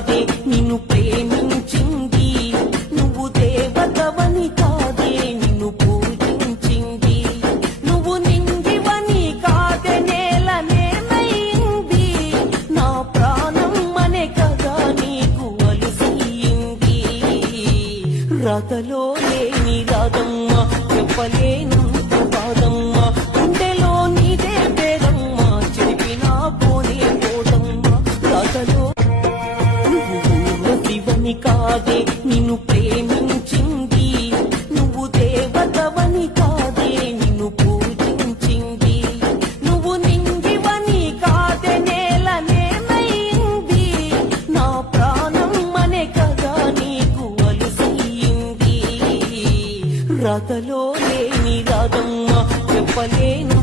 కాదే నిన్ను ప్రేమించింది, నువ్వు దేవతవని కాదే నిన్ను పూజించింది, నువ్వు నింగివని కాదే నేలనేమైంది, నా ప్రాణం అనే కదా నీకు అలసియింది. రాతలో లేని రాదమ్మ చెప్పలేనంత బాధమ్మ, గుండెలో నీదే పేదమ్మ చెప్పినా పోనే పోదమ్మ. రాతలో నువ్వు శివని కాదే నిన్ను ప్రేమించింది, నువ్వు దేవతవని కాదే నిన్ను పూజించింది, నువ్వు నింగివని కాదే నేలనేమైంది, నా ప్రాణం అనే కదా నీకు అలసియింది. రాతలో లేని రాదమ్మ చెప్పలేను